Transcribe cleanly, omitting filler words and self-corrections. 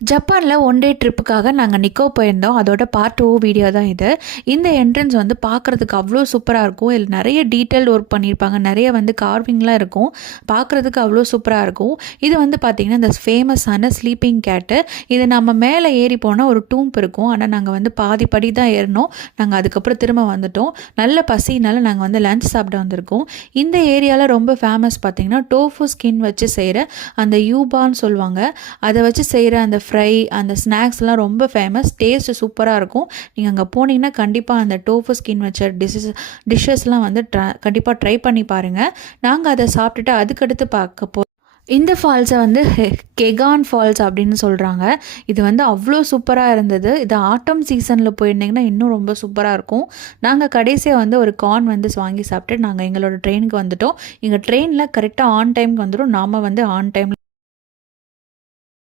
ஜப்பானில் one day ட்ரிப்புக்காக நாங்கள் நிக்கோ போயிருந்தோம். அதோட பார்ட் 2 வீடியோ தான் இது. இந்த என்ட்ரன்ஸ் வந்து பார்க்குறதுக்கு அவ்வளோ சூப்பராக இருக்கும். இதில் நிறைய டீட்டெயில் ஒர்க் பண்ணியிருப்பாங்க. நிறைய வந்து கார்விங்லாம் இருக்கும். பார்க்குறதுக்கு அவ்வளோ சூப்பராக இருக்கும். இது வந்து பார்த்திங்கன்னா இந்த ஃபேமஸான ஸ்லீப்பிங் கேட்டு. இது நம்ம மேலே ஏறி போனால் ஒரு டூம்ப் இருக்கும். ஆனால் நாங்கள் வந்து பாதி படி தான் ஏறினோம். நாங்கள் அதுக்கப்புறம் திரும்ப வந்துட்டோம். நல்ல பசினால நாங்கள் வந்து லஞ்ச் சாப்பிட வந்திருக்கோம். இந்த ஏரியாவில் ரொம்ப ஃபேமஸ் பார்த்திங்கன்னா டோஃபு ஸ்கின் வச்சு செய்கிற அந்த யூபான்னு சொல்லுவாங்க. அதை வச்சு செய்கிற அந்த ஃப்ரை அந்த ஸ்நாக்ஸ்லாம் ரொம்ப ஃபேமஸ். டேஸ்ட் சூப்பராக இருக்கும். நீங்கள் அங்கே போனீங்கன்னா கண்டிப்பாக அந்த டோஃபு ஸ்கின் வச்ச டிஷ்ஷஸ்லாம் வந்து கண்டிப்பாக ட்ரை பண்ணி பாருங்கள். நாங்கள் அதை சாப்பிட்டுட்டு அதுக்கடுத்து பார்க்க இந்த ஃபால்ஸை வந்து கெகான் ஃபால்ஸ் அப்படின்னு சொல்கிறாங்க. இது வந்து அவ்வளோ சூப்பராக இருந்தது. இது ஆட்டம் சீசனில் போயிருந்தீங்கன்னா இன்னும் ரொம்ப சூப்பராக இருக்கும். நாங்கள் கடைசியாக வந்து ஒரு கார்ன் வந்து வாங்கி சாப்பிட்டு நாங்கள் எங்களோட ட்ரெயினுக்கு வந்துட்டோம். எங்கள் ட்ரெயினில் கரெக்டாக ஆன் டைமுக்கு வந்துடும். நாம் வந்து ஆன் டைம்